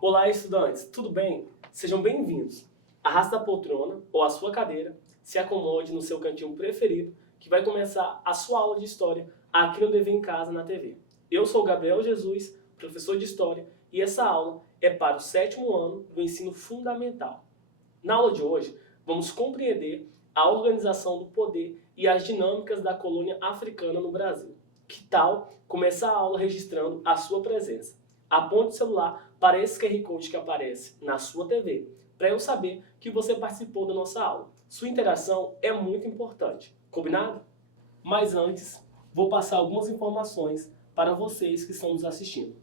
Olá, estudantes, tudo bem? Sejam bem-vindos. Arraste a poltrona ou a sua cadeira, se acomode no seu cantinho preferido, que vai começar a sua aula de História aqui no Dever em Casa na TV. Eu sou o Gabriel Jesus, professor de História, e essa aula é para o 7º ano do ensino fundamental. Na aula de hoje, vamos compreender a organização do poder e as dinâmicas da colônia africana no Brasil. Que tal começar a aula registrando a sua presença? Aponte o celular para esse QR Code que aparece na sua TV, para eu saber que você participou da nossa aula. Sua interação é muito importante, combinado? Mas antes, vou passar algumas informações para vocês que estão nos assistindo.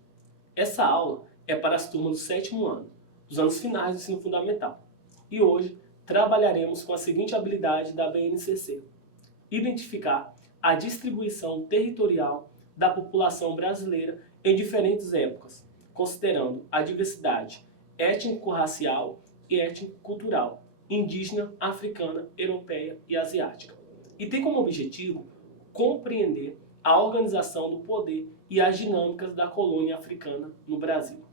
Essa aula é para as turmas do 7º ano, dos anos finais do ensino fundamental. E hoje trabalharemos com a seguinte habilidade da BNCC: identificar a distribuição territorial da população brasileira em diferentes épocas, considerando a diversidade étnico-racial e étnico-cultural, indígena, africana, europeia e asiática. E tem como objetivo compreender a organização do poder e as dinâmicas da colônia africana no Brasil.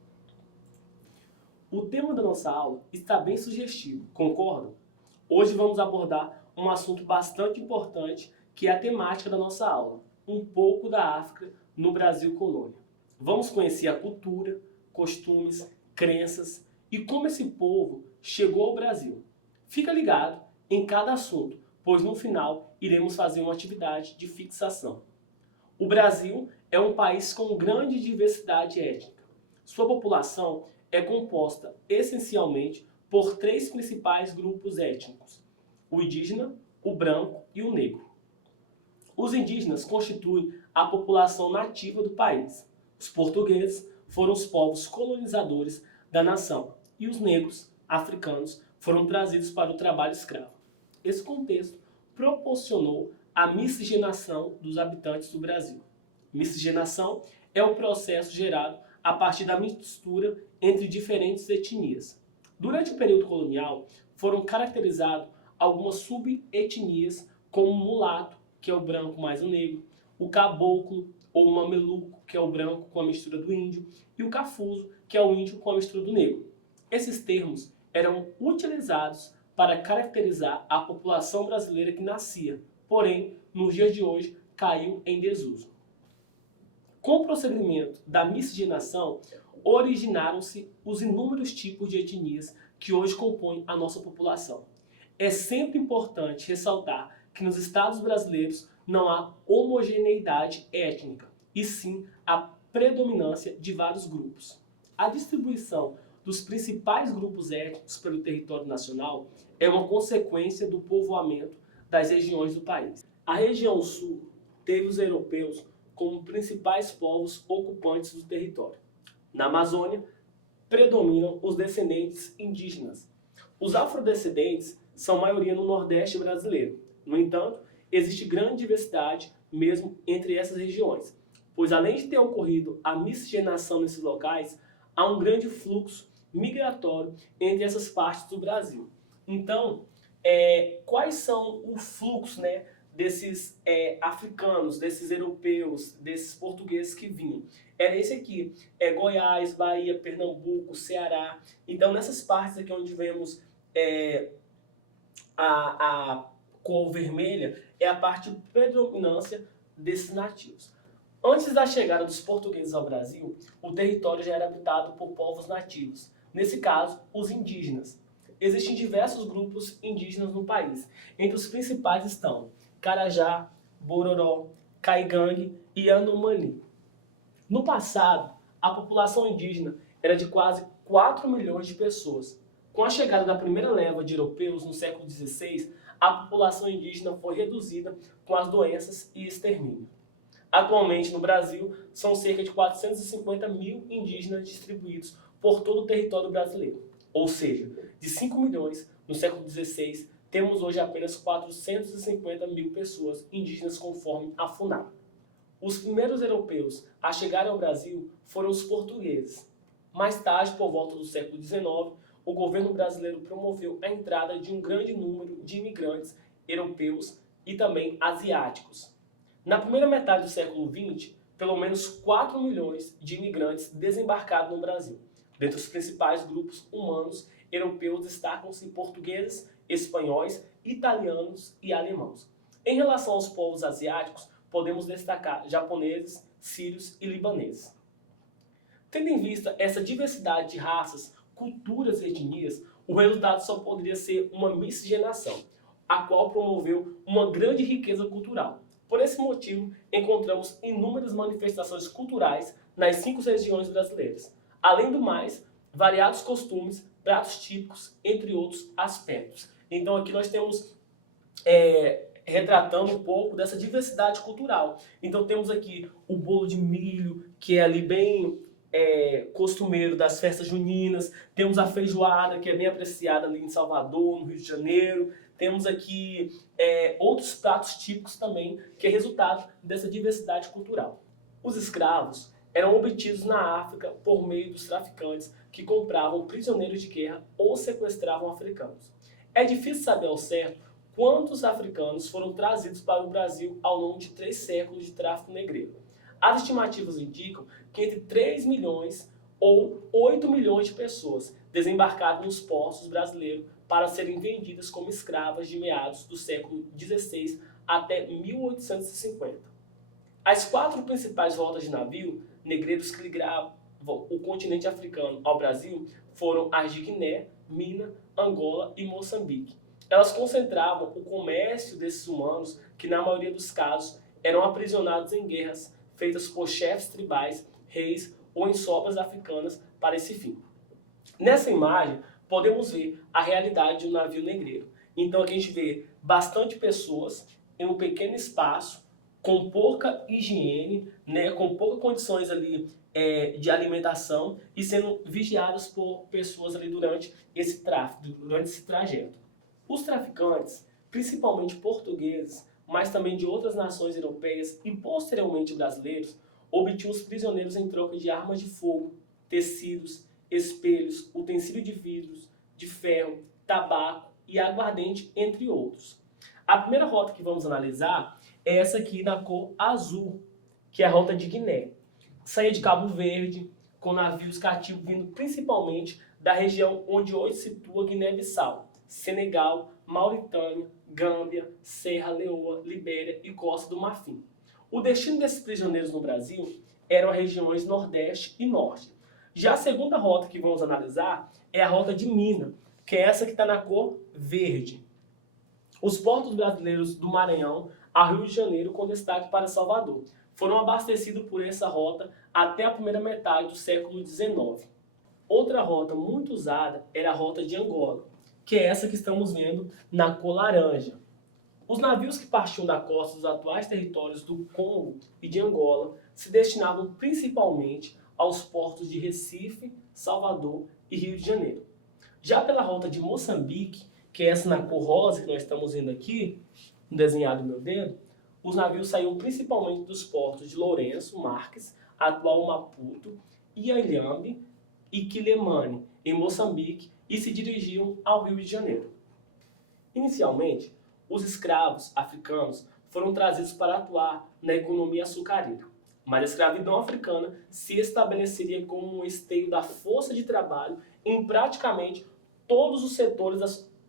O tema da nossa aula está bem sugestivo, concordam? Hoje vamos abordar um assunto bastante importante, que é a temática da nossa aula, um pouco da África no Brasil colônia. Vamos conhecer a cultura, costumes, crenças e como esse povo chegou ao Brasil. Fica ligado em cada assunto, pois no final iremos fazer uma atividade de fixação. O Brasil é um país com grande diversidade étnica. Sua população é composta essencialmente por 3 principais grupos étnicos: o indígena, o branco e o negro. Os indígenas constituem a população nativa do país. Os portugueses foram os povos colonizadores da nação e os negros, africanos, foram trazidos para o trabalho escravo. Esse contexto proporcionou a miscigenação dos habitantes do Brasil. Miscigenação é o processo gerado a partir da mistura entre diferentes etnias. Durante o período colonial, foram caracterizadas algumas subetnias, como o mulato, que é o branco mais o negro, o caboclo ou o mameluco, que é o branco com a mistura do índio, e o cafuso, que é o índio com a mistura do negro. Esses termos eram utilizados para caracterizar a população brasileira que nascia, porém, nos dias de hoje, caiu em desuso. Com o prosseguimento da miscigenação, originaram-se os inúmeros tipos de etnias que hoje compõem a nossa população. É sempre importante ressaltar que nos estados brasileiros não há homogeneidade étnica, e sim a predominância de vários grupos. A distribuição dos principais grupos étnicos pelo território nacional é uma consequência do povoamento das regiões do país. A região sul teve os europeus como principais povos ocupantes do território. Na Amazônia, predominam os descendentes indígenas. Os afrodescendentes são maioria no Nordeste brasileiro. No entanto, existe grande diversidade mesmo entre essas regiões, pois além de ter ocorrido a miscigenação nesses locais, há um grande fluxo migratório entre essas partes do Brasil. Então, quais são o fluxo, desses africanos, desses europeus, desses portugueses que vinham? Era esse aqui, Goiás, Bahia, Pernambuco, Ceará. Então, nessas partes aqui onde vemos a cor vermelha, é a parte de predominância desses nativos. Antes da chegada dos portugueses ao Brasil, o território já era habitado por povos nativos, nesse caso, os indígenas. Existem diversos grupos indígenas no país. Entre os principais estão Carajá, Bororó, Caigangue e Yanomami. No passado, a população indígena era de quase 4 milhões de pessoas. Com a chegada da primeira leva de europeus no século XVI, a população indígena foi reduzida com as doenças e extermínio. Atualmente, no Brasil, são cerca de 450 mil indígenas distribuídos por todo o território brasileiro. Ou seja, de 5 milhões no século XVI, temos hoje apenas 450 mil pessoas indígenas conforme a FUNAI. Os primeiros europeus a chegarem ao Brasil foram os portugueses. Mais tarde, por volta do século XIX, o governo brasileiro promoveu a entrada de um grande número de imigrantes europeus e também asiáticos. Na primeira metade do século XX, pelo menos 4 milhões de imigrantes desembarcaram no Brasil. Dentre os principais grupos humanos europeus destacam-se portugueses, espanhóis, italianos e alemãos. Em relação aos povos asiáticos, podemos destacar japoneses, sírios e libaneses. Tendo em vista essa diversidade de raças, culturas e etnias, o resultado só poderia ser uma miscigenação, a qual promoveu uma grande riqueza cultural. Por esse motivo, encontramos inúmeras manifestações culturais nas 5 regiões brasileiras. Além do mais, variados costumes, pratos típicos, entre outros aspectos. Então aqui nós temos retratando um pouco dessa diversidade cultural. Então temos aqui o bolo de milho, que é ali bem costumeiro das festas juninas. Temos a feijoada, que é bem apreciada ali em Salvador, no Rio de Janeiro. Temos aqui outros pratos típicos também, que é resultado dessa diversidade cultural. Os escravos eram obtidos na África por meio dos traficantes que compravam prisioneiros de guerra ou sequestravam africanos. É difícil saber ao certo quantos africanos foram trazidos para o Brasil ao longo de 3 séculos de tráfico negreiro. As estimativas indicam que entre 3 milhões ou 8 milhões de pessoas desembarcaram nos portos brasileiros para serem vendidas como escravas de meados do século XVI até 1850. As 4 principais rotas de navio negreiros que ligavam o continente africano ao Brasil foram as de Guiné, Minas, Angola e Moçambique. Elas concentravam o comércio desses humanos que, na maioria dos casos, eram aprisionados em guerras feitas por chefes tribais, reis ou em sobras africanas para esse fim. Nessa imagem, podemos ver a realidade de um navio negreiro. Então aqui a gente vê bastante pessoas em um pequeno espaço, com pouca higiene, né, com poucas condições ali de alimentação e sendo vigiadas por pessoas ali durante esse tráfico, durante esse trajeto. Os traficantes, principalmente portugueses, mas também de outras nações europeias e posteriormente brasileiros, obtinham os prisioneiros em troca de armas de fogo, tecidos, espelhos, utensílios de vidros, de ferro, tabaco e aguardente, entre outros. A primeira rota que vamos analisar é essa aqui da cor azul, que é a rota de Guiné. Saía de Cabo Verde, com navios cativos vindo principalmente da região onde hoje se situa Guiné-Bissau, Senegal, Mauritânia, Gâmbia, Serra Leoa, Libéria e Costa do Marfim. O destino desses prisioneiros no Brasil eram as regiões Nordeste e Norte. Já a segunda rota que vamos analisar é a rota de Minas, que é essa que está na cor verde. Os portos brasileiros do Maranhão a Rio de Janeiro, com destaque para Salvador, foram abastecidos por essa rota até a primeira metade do século XIX. Outra rota muito usada era a rota de Angola, que é essa que estamos vendo na cor laranja. Os navios que partiam da costa dos atuais territórios do Congo e de Angola se destinavam principalmente aos portos de Recife, Salvador e Rio de Janeiro. Já pela rota de Moçambique, que é essa na cor rosa que nós estamos vendo aqui, desenhado no meu dedo, os navios saíam principalmente dos portos de Lourenço Marques, atual Maputo, Ilhambe e Quilemane, em Moçambique, e se dirigiam ao Rio de Janeiro. Inicialmente, os escravos africanos foram trazidos para atuar na economia açucareira, mas a escravidão africana se estabeleceria como um esteio da força de trabalho em praticamente todos os setores da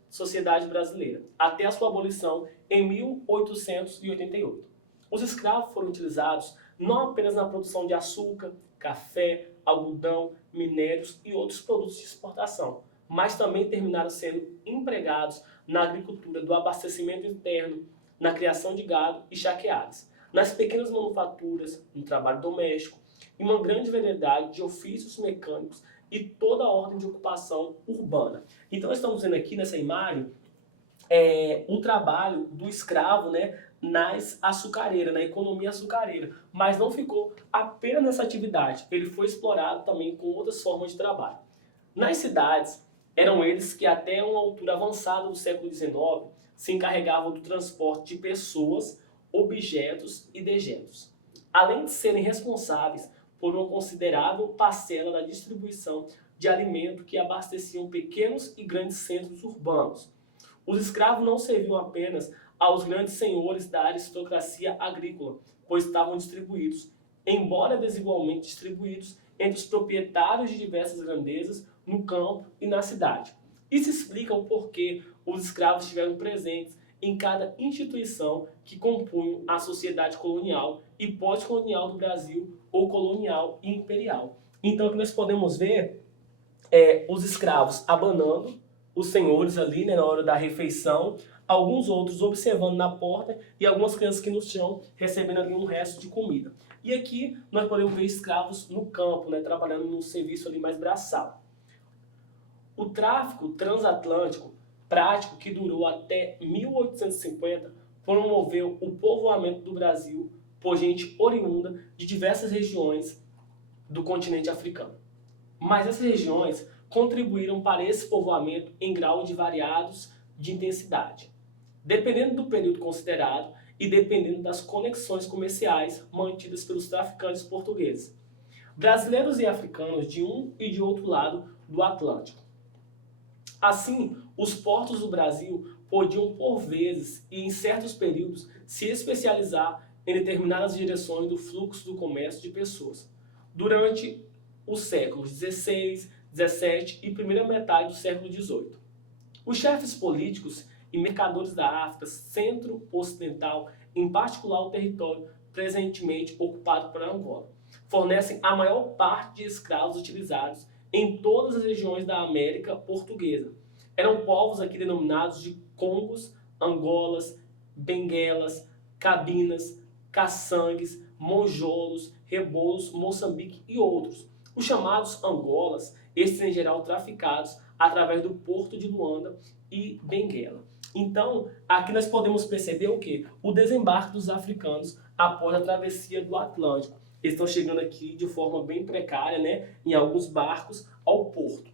sociedade brasileira, até a sua abolição em 1888. Os escravos foram utilizados não apenas na produção de açúcar, café, algodão, minérios e outros produtos de exportação, mas também terminaram sendo empregados na agricultura do abastecimento interno, na criação de gado e chaqueadas, nas pequenas manufaturas, no trabalho doméstico e uma grande variedade de ofícios mecânicos e toda a ordem de ocupação urbana. Então estamos vendo aqui nessa imagem o trabalho do escravo, né, nas açucareiras, na economia açucareira, mas não ficou apenas nessa atividade, ele foi explorado também com outras formas de trabalho. Nas cidades, eram eles que até uma altura avançada do século XIX se encarregavam do transporte de pessoas, objetos e dejetos, além de serem responsáveis por uma considerável parcela da distribuição de alimento que abasteciam pequenos e grandes centros urbanos. Os escravos não serviam apenas aos grandes senhores da aristocracia agrícola, pois estavam distribuídos, embora desigualmente distribuídos, entre os proprietários de diversas grandezas no campo e na cidade. Isso explica o porquê os escravos estiveram presentes em cada instituição que compunham a sociedade colonial e pós-colonial do Brasil, ou colonial e imperial. Então, o que nós podemos ver é os escravos abanando os senhores ali, né, na hora da refeição, alguns outros observando na porta e algumas crianças aqui no chão recebendo ali um resto de comida. E aqui nós podemos ver escravos no campo, né, trabalhando num serviço ali mais braçal. O tráfico transatlântico, prático que durou até 1850, promoveu o povoamento do Brasil por gente oriunda de diversas regiões do continente africano. Mas essas regiões contribuíram para esse povoamento em graus variados de intensidade, dependendo do período considerado e dependendo das conexões comerciais mantidas pelos traficantes portugueses, brasileiros e africanos de um e de outro lado do Atlântico. Assim, os portos do Brasil podiam, por vezes e em certos períodos, se especializar em determinadas direções do fluxo do comércio de pessoas. Durante os séculos XVI, XVII e primeira metade do século XVIII. Os chefes políticos e mercadores da África centro-ocidental, em particular o território presentemente ocupado por Angola, fornecem a maior parte de escravos utilizados em todas as regiões da América portuguesa. Eram povos aqui denominados de Congos, Angolas, Benguelas, Cabinas, Caçangues, Monjolos, Rebolos, Moçambique e outros. Os chamados Angolas, estes em geral traficados através do porto de Luanda e Benguela. Então, aqui nós podemos perceber o quê? O desembarque dos africanos após a travessia do Atlântico. Eles estão chegando aqui de forma bem precária, né, em alguns barcos, ao porto.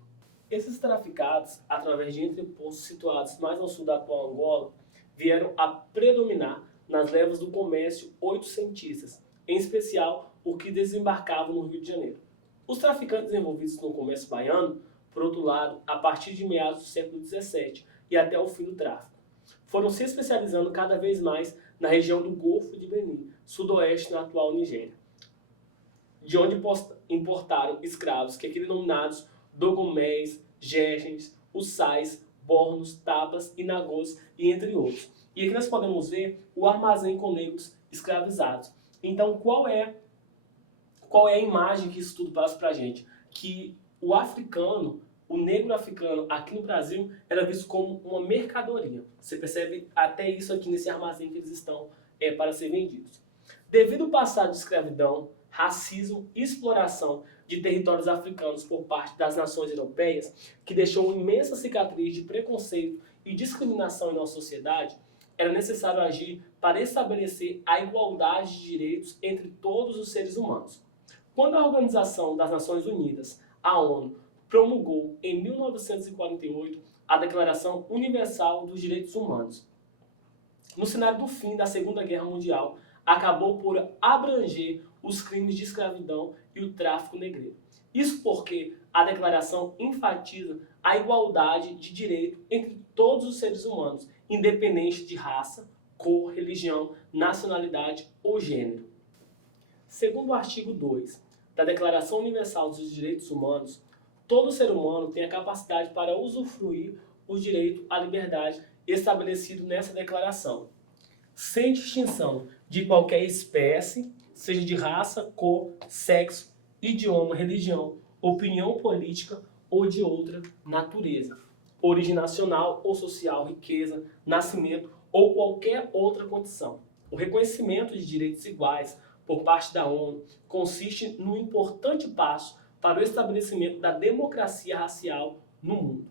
Esses traficados, através de entrepostos situados mais ao sul da atual Angola, vieram a predominar nas levas do comércio oitocentistas, em especial o que desembarcavam no Rio de Janeiro. Os traficantes envolvidos no comércio baiano, por outro lado, a partir de meados do século XVII e até o fim do tráfico, foram se especializando cada vez mais na região do Golfo de Benin, sudoeste na atual Nigéria, de onde importaram escravos que aqui denominados dogomés, gergens, uçais, bornos, tabas e nagôs, e entre outros. E aqui nós podemos ver o armazém com negros escravizados. Então, qual é a imagem que isso tudo passa para a gente? Que o africano, o negro africano aqui no Brasil era visto como uma mercadoria. Você percebe até isso aqui nesse armazém que eles estão para ser vendidos. Devido ao passado de escravidão, racismo e exploração de territórios africanos por parte das nações europeias, que deixou uma imensa cicatriz de preconceito e discriminação em nossa sociedade, era necessário agir para estabelecer a igualdade de direitos entre todos os seres humanos. Quando a Organização das Nações Unidas, a ONU, promulgou em 1948 a Declaração Universal dos Direitos Humanos, no cenário do fim da Segunda Guerra Mundial, acabou por abranger os crimes de escravidão e o tráfico negreiro. Isso porque a declaração enfatiza a igualdade de direito entre todos os seres humanos, independente de raça, cor, religião, nacionalidade ou gênero. Segundo o artigo 2 da Declaração Universal dos Direitos Humanos, todo ser humano tem a capacidade para usufruir o direito à liberdade estabelecido nessa declaração, sem distinção de qualquer espécie, seja de raça, cor, sexo, idioma, religião, opinião política ou de outra natureza, origem nacional ou social, riqueza, nascimento ou qualquer outra condição. O reconhecimento de direitos iguais por parte da ONU consiste num importante passo para o estabelecimento da democracia racial no mundo.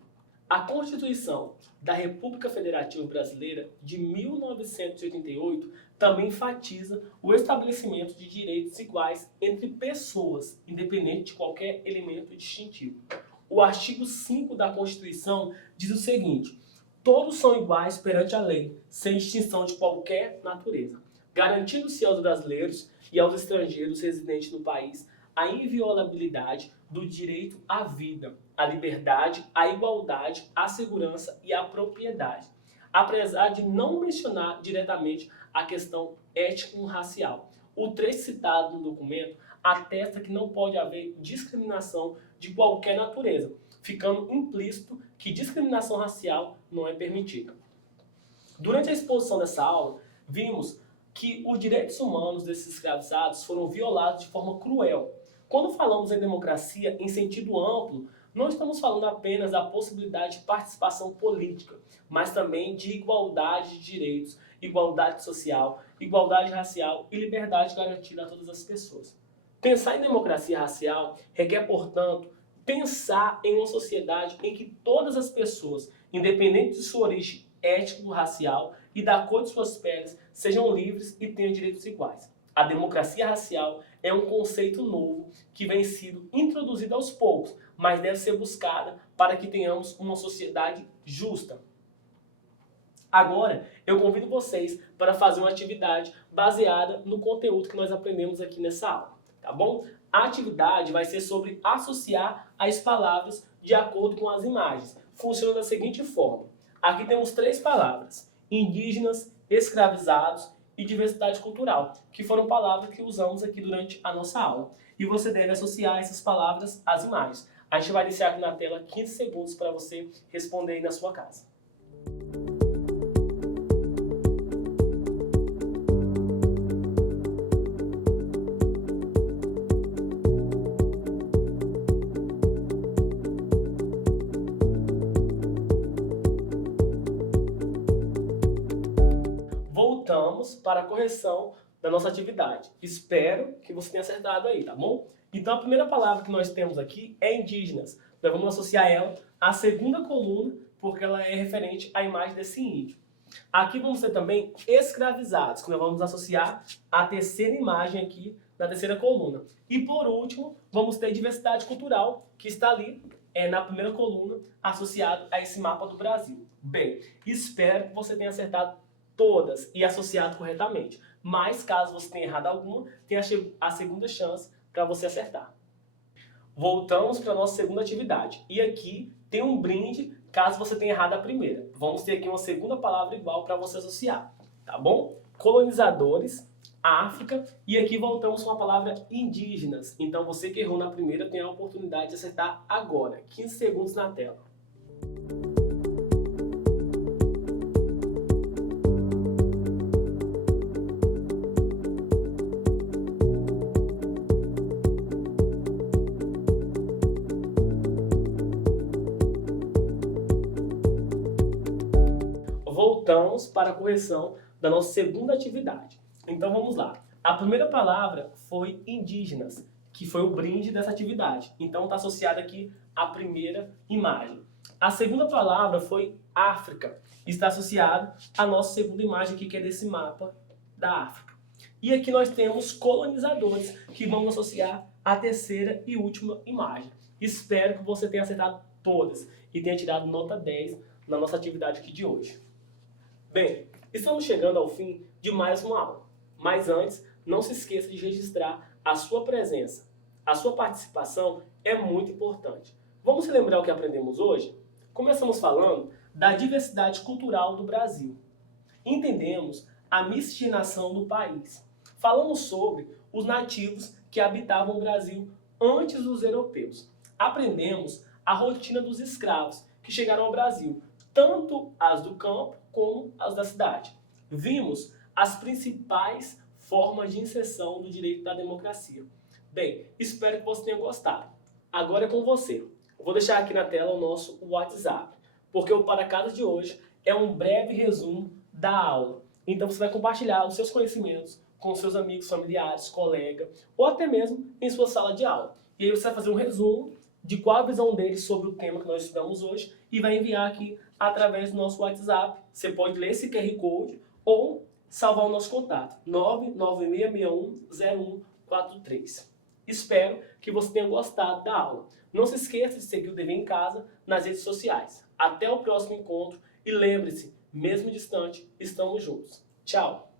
A Constituição da República Federativa Brasileira de 1988 também enfatiza o estabelecimento de direitos iguais entre pessoas, independente de qualquer elemento distintivo. O artigo 5 da Constituição diz o seguinte: todos são iguais perante a lei, sem distinção de qualquer natureza, garantindo-se aos brasileiros e aos estrangeiros residentes no país a inviolabilidade do direito à vida, à liberdade, à igualdade, à segurança e à propriedade, apesar de não mencionar diretamente a questão étnico-racial. O trecho citado no documento atesta que não pode haver discriminação de qualquer natureza, ficando implícito que discriminação racial não é permitida. Durante a exposição dessa aula, vimos que os direitos humanos desses escravizados foram violados de forma cruel. Quando falamos em democracia em sentido amplo, não estamos falando apenas da possibilidade de participação política, mas também de igualdade de direitos, igualdade social, igualdade racial e liberdade garantida a todas as pessoas. Pensar em democracia racial requer, portanto, pensar em uma sociedade em que todas as pessoas, independente de sua origem étnico-racial e da cor de suas peles, sejam livres e tenham direitos iguais. A democracia racial é um conceito novo que vem sendo introduzido aos poucos, mas deve ser buscada para que tenhamos uma sociedade justa. Agora, eu convido vocês para fazer uma atividade baseada no conteúdo que nós aprendemos aqui nessa aula, tá bom? A atividade vai ser sobre associar as palavras de acordo com as imagens. Funciona da seguinte forma. Aqui temos 3 palavras: indígenas, escravizados e diversidade cultural, que foram palavras que usamos aqui durante a nossa aula. E você deve associar essas palavras às imagens. A gente vai iniciar aqui na tela 15 segundos para você responder aí na sua casa. Voltamos para a correção da nossa atividade. Espero que você tenha acertado aí, tá bom? Então a primeira palavra que nós temos aqui é indígenas. Nós vamos associar ela à segunda coluna, porque ela é referente à imagem desse índio. Aqui vamos ter também escravizados, que nós vamos associar à terceira imagem aqui na terceira coluna. E por último, vamos ter diversidade cultural, que está ali na primeira coluna, associado a esse mapa do Brasil. Bem, espero que você tenha acertado todas e associado corretamente. Mas, caso você tenha errado alguma, tem a segunda chance para você acertar. Voltamos para a nossa segunda atividade. E aqui tem um brinde, caso você tenha errado a primeira. Vamos ter aqui uma segunda palavra igual para você associar, tá bom? Colonizadores, África, e aqui voltamos com a palavra indígenas. Então, você que errou na primeira tem a oportunidade de acertar agora. 15 segundos na tela. Voltamos para a correção da nossa segunda atividade. Então vamos lá. A primeira palavra foi indígenas, que foi o brinde dessa atividade. Então está associada aqui à primeira imagem. A segunda palavra foi África. Está associada à nossa segunda imagem aqui, que é desse mapa da África. E aqui nós temos colonizadores, que vamos associar à terceira e última imagem. Espero que você tenha acertado todas e tenha tirado nota 10 na nossa atividade aqui de hoje. Bem, estamos chegando ao fim de mais uma aula, mas antes, não se esqueça de registrar a sua presença. A sua participação é muito importante. Vamos relembrar o que aprendemos hoje? Começamos falando da diversidade cultural do Brasil. Entendemos a miscigenação do país. Falamos sobre os nativos que habitavam o Brasil antes dos europeus. Aprendemos a rotina dos escravos que chegaram ao Brasil, tanto as do campo como as da cidade. Vimos as principais formas de inserção do direito da democracia. Bem, espero que você tenha gostado. Agora é com você. Eu vou deixar aqui na tela o nosso WhatsApp, porque o Para Casa de hoje é um breve resumo da aula. Então você vai compartilhar os seus conhecimentos com seus amigos, familiares, colegas, ou até mesmo em sua sala de aula. E aí você vai fazer um resumo de qual a visão deles sobre o tema que nós estudamos hoje e vai enviar aqui através do nosso WhatsApp. Você pode ler esse QR Code ou salvar o nosso contato, 996610143. Espero que você tenha gostado da aula. Não se esqueça de seguir o Dever em Casa nas redes sociais. Até o próximo encontro e lembre-se, mesmo distante, estamos juntos. Tchau!